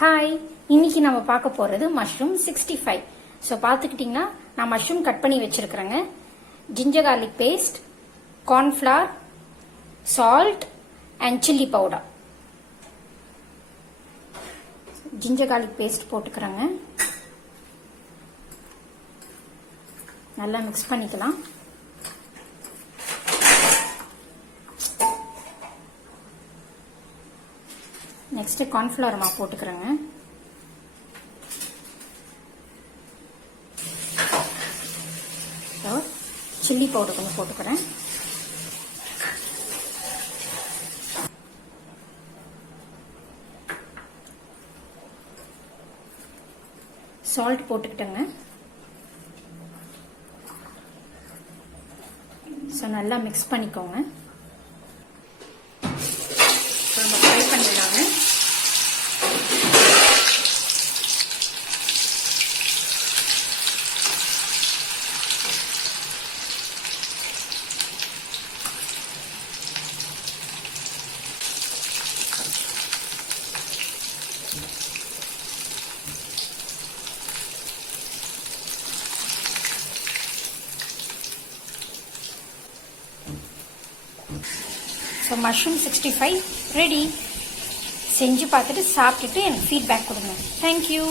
ஹாய், இன்னைக்கு நம்ம பார்க்க போறது மஷ்ரூம் 65. ஸோ பார்த்துக்கிட்டிங்கன்னா நான் மஷ்ரூம் கட் பண்ணி வச்சிருக்கிறேங்க. Ginger garlic paste, cornflour, salt and chilli powder. Ginger garlic paste போட்டுக்கிறேங்க. நல்லா மிக்ஸ் பண்ணிக்கலாம். நெக்ஸ்ட் கார்ன்ஃப்ளவர் மாவு போட்டுக்கிறேங்க. சில்லி பவுடர் கொஞ்சம் போட்டுக்கிறேன். சால்ட் போட்டுக்கிட்டேங்க. ஸோ நல்லா மிக்ஸ் பண்ணிக்கோங்க. நம்ம ஃப்ரை பண்ணிடலாங்க. ஸோ மஷ்ரூம் 65 ரெடி. செஞ்சு பார்த்துட்டு சாப்பிட்டுட்டு எனக்கு ஃபீட்பேக் கொடுங்க. தேங்க்யூ.